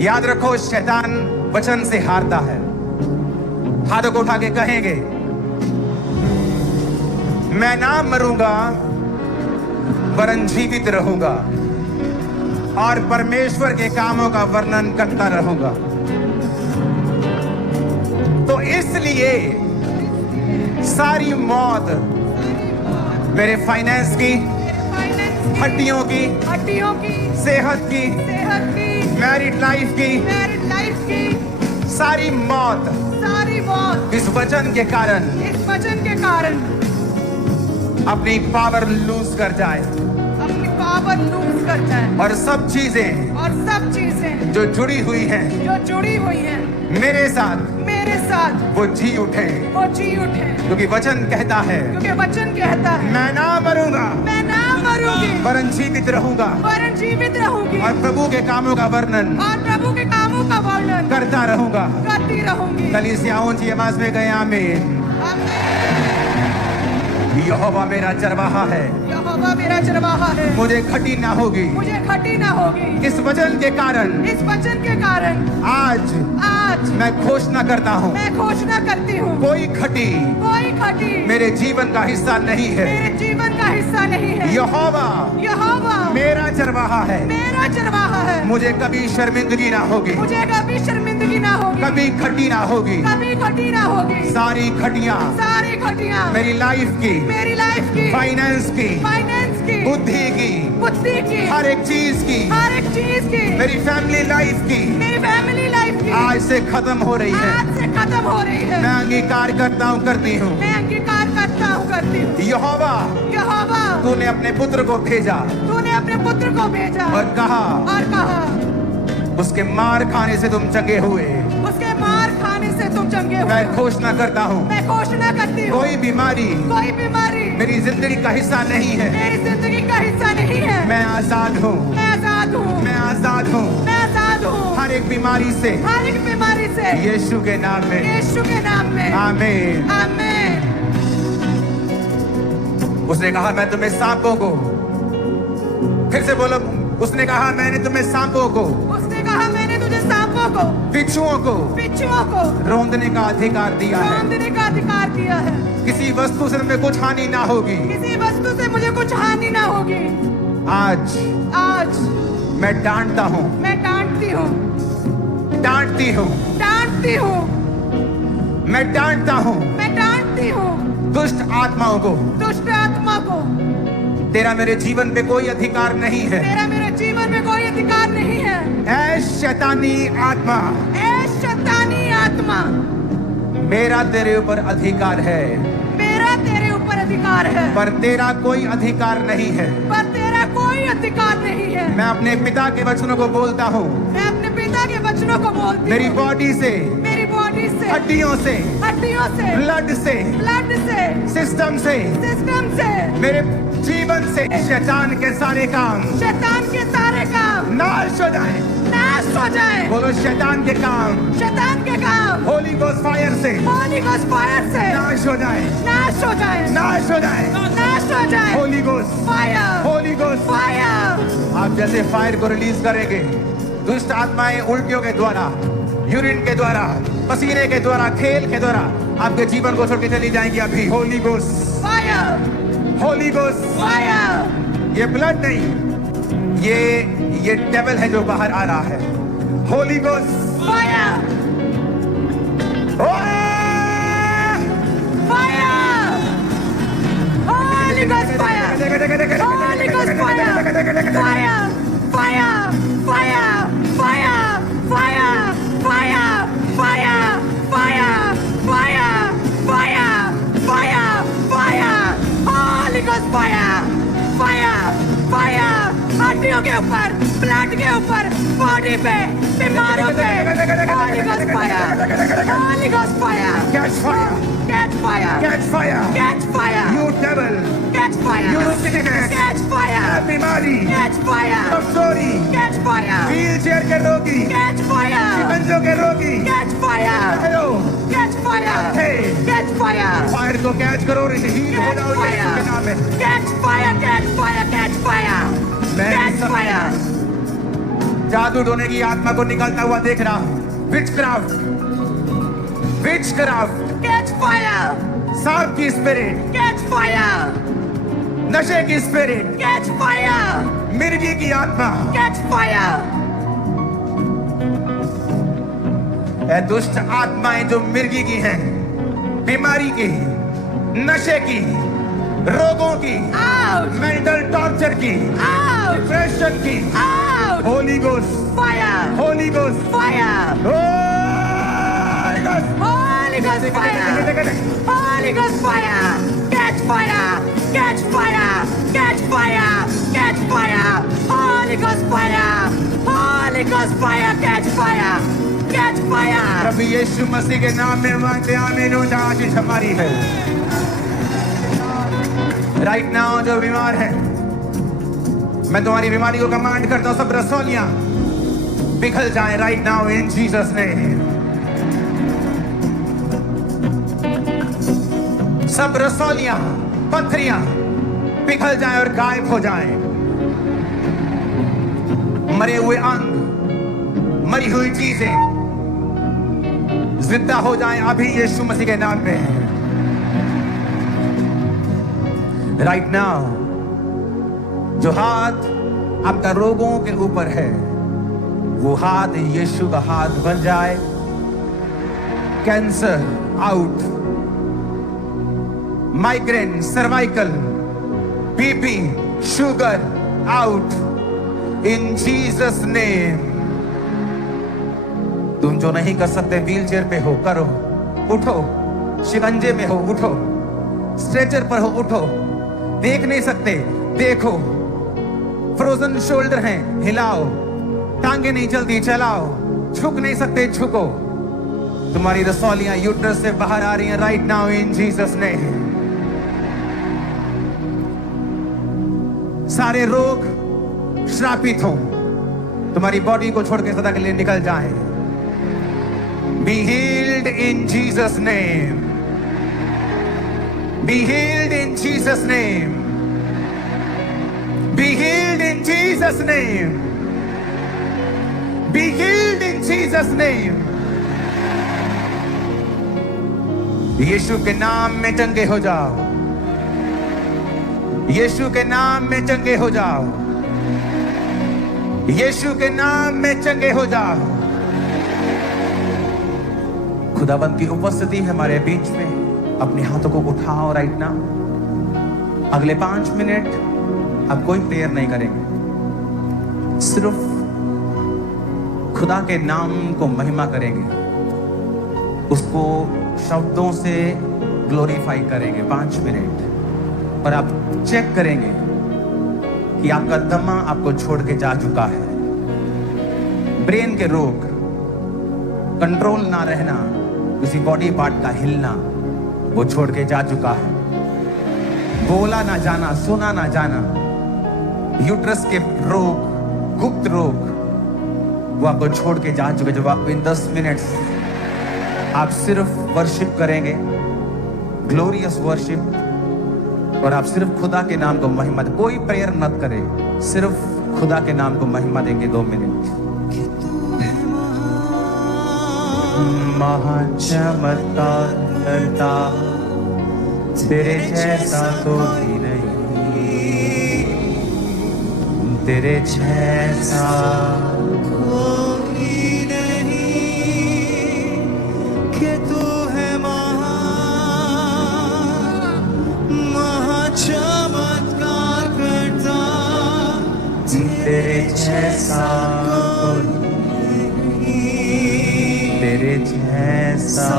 याद रखो, शैतान वचन से हारता है। हाथों को उठा के कहेंगे, मैं ना मरूंगा वरन जीवित रहूंगा और परमेश्वर के कामों का वर्णन करता रहूंगा। तो इसलिए सारी मौत मेरे फाइनेंस की, हड्डियों की, सेहत की, मैरिड लाइफ की, सारी मौत इस वचन के कारण अपनी पावर लूज कर जाए और सब चीजें जो जुड़ी हुई हैं मेरे साथ वो जी उठे क्योंकि वचन कहता है मैं ना मरूंगा वरन जीवित रहूंगा और प्रभु के कामों का वर्णन करता रहूंगा। कलीसियाओं की आवाज में गए आमीन। यहोवा मेरा चरवाहा है, मुझे घटी ना होगी। इस वचन के कारण आज मैं घोषणा करता हूँ, कोई घटी मेरे जीवन का हिस्सा नहीं है। यहोवा मेरा चरवाहा है, मुझे कभी शर्मिंदगी ना होगी, कभी घटी ना होगी। सारी घटियां मेरी लाइफ की, फाइनेंस की, बुद्धि की, हर एक चीज की, मेरी फैमिली लाइफ की आज से खत्म हो रही है। मैं अंगीकार करता हूँ, करती हूँ। यहोवा तूने अपने पुत्र को भेजा और कहा उसके मार खाने से तुम चंगे हुए। मैं घोषणा करता हूँ, कोई बीमारी मेरी जिंदगी का हिस्सा नहीं है। मैं आजाद हूँ हर एक बीमारी से यीशु के नाम में आमीन। उसने कहा मैं तुम्हें सांपों को, फिर से बोलो, उसने कहा मैंने तुम्हें सांपों को, बिच्छुओं को रौंदने का अधिकार दिया है। किसी वस्तु से तुम्हें कुछ हानि ना होगी। आज मैं डांटता हूँ, मैं डांटता हूँ दुष्ट आत्माओं को। तेरा मेरे जीवन पे कोई अधिकार नहीं है। ऐ शैतानी आत्मा, मेरा तेरे ऊपर अधिकार है, पर तेरा कोई अधिकार नहीं है। मैं अपने पिता के वचनों को बोलता हूँ, मेरी बॉडी से, हड्डियों से, ब्लड से, सिस्टम से, मेरे जीवन से शैतान के सारे काम नाश हो जाए। बोलो शैतान के काम होली गोस्ट फायर से नाश हो जाए। Holi ghost fire. आप जैसे फायर को रिलीज करेंगे, दुष्ट आत्माएं उल्टियों के द्वारा, यूरिन के द्वारा, पसीने के द्वारा, खेल के द्वारा आपके जीवन को छोड़ के चली जाएंगी। अभी होली गोस्ट फायर। ये ब्लड नहीं, ये डेविल है जो बाहर आ रहा है। Holi ghost fire. हड्डियों के ऊपर, ब्लड के ऊपर, बॉडी पे, बीमारों पे, Holy Ghost fire, catch fire, You devil, catch fire, you sickness, catch fire, बीमारी, catch fire, कमजोरी, catch fire, व्हीलचेयर के रोगी, catch fire, शिकंजों के रोगी, catch fire, hello, catch fire, catch fire, fire को कैच करो, हील हो जाओ यीशु के नाम में। catch fire, catch fire, catch fire, catch fire. जादू टोने की आत्मा को निकलता हुआ देख रहा हूं। Witchcraft, witchcraft, Catch fire! सांप की स्पिरिट, Catch fire! नशे की स्पिरिट, Catch fire! मिर्गी की आत्मा, Catch fire! ए दुष्ट आत्माएं जो मिर्गी की हैं, बीमारी की, नशे की, रोगों की, Out! मेंटल टॉर्चर की, Out! डिप्रेशन की, Out! Holi ghost, Fire! Holi ghost, Fire! Holi ghost, Holy Ghost fire! Holy Ghost fire! Catch fire! Catch fire! Catch fire! Catch fire! Holy Ghost fire! Holy Ghost fire! Catch fire! Catch fire! प्रभु यीशु मसीह के नाम में मांगते हैं, आमीन। ऊंचा आशीष हमारी है। राइट नाउ जो बीमार है, मैं तुम्हारी बीमारी को कमांड करता हूं, सब रसौलियां पिघल जाएं right now in Jesus name. सब रसौलियां, पत्थरियां पिघल जाएं और गायब हो जाएं। मरे हुए अंग, मरी हुई चीजें जिंदा हो जाएं अभी यीशु मसीह के नाम में। राइट नाउ जो हाथ आपका रोगों के ऊपर है, वो हाथ यीशु का हाथ बन जाए। Cancer out, migraine, cervical, BP, sugar out in Jesus name. तुम जो नहीं कर सकते, व्हीलचेयर पे हो, करो, उठो, शिकंजे में हो, उठो, स्ट्रेचर पर हो, उठो, देख नहीं सकते, देखो, फ्रोजन शोल्डर हैं, हिलाओ, टांगे नहीं चलती, चलाओ, झुक नहीं सकते, झुको। तुम्हारी रसौलियां यूट्रस से बाहर आ रही हैं right now in Jesus name. सारे रोग श्रापित हो, तुम्हारी बॉडी को छोड़ के सदा के लिए निकल जाएं। Be healed in Jesus' name. Be healed in Jesus' name. Be healed in Jesus' name. Be healed in Jesus' name. यीशु के नाम में चंगे हो जाओ। यीशु के नाम में चंगे हो जाओ। यीशु के नाम में चंगे हो जाओ। खुदाबंद की उपस्थिति हमारे बीच में, अपने हाथों को उठाओ राइट नाउ। अगले 5 मिनट अब कोई प्रेयर नहीं करेंगे, सिर्फ खुदा के नाम को महिमा करेंगे, उसको शब्दों से ग्लोरीफाई करेंगे 5 मिनट। और आप चेक करेंगे कि आपका दमा आपको छोड़ के जा चुका है। ब्रेन के रोग, कंट्रोल ना रहना, किसी बॉडी पार्ट का हिलना, वो छोड़ के जा चुका है। बोला ना जाना, सुना ना जाना, यूट्रस के रोग, गुप्त रोग, वो आपको छोड़ के जा चुके। जब आप इन 10 मिनट्स आप सिर्फ वर्शिप करेंगे, ग्लोरियस वर्शिप, और आप सिर्फ खुदा के नाम को महिमा, कोई प्रेयर मत करें, सिर्फ खुदा के नाम को महिमा देंगे 2 मिनट। महाचमत्कार करता, तेरे जैसा कोई नहीं, तेरे जैसा कोई नहीं, कि तू है महाचमत्कार करता, तेरे जैसा कोई, तेरे जैसा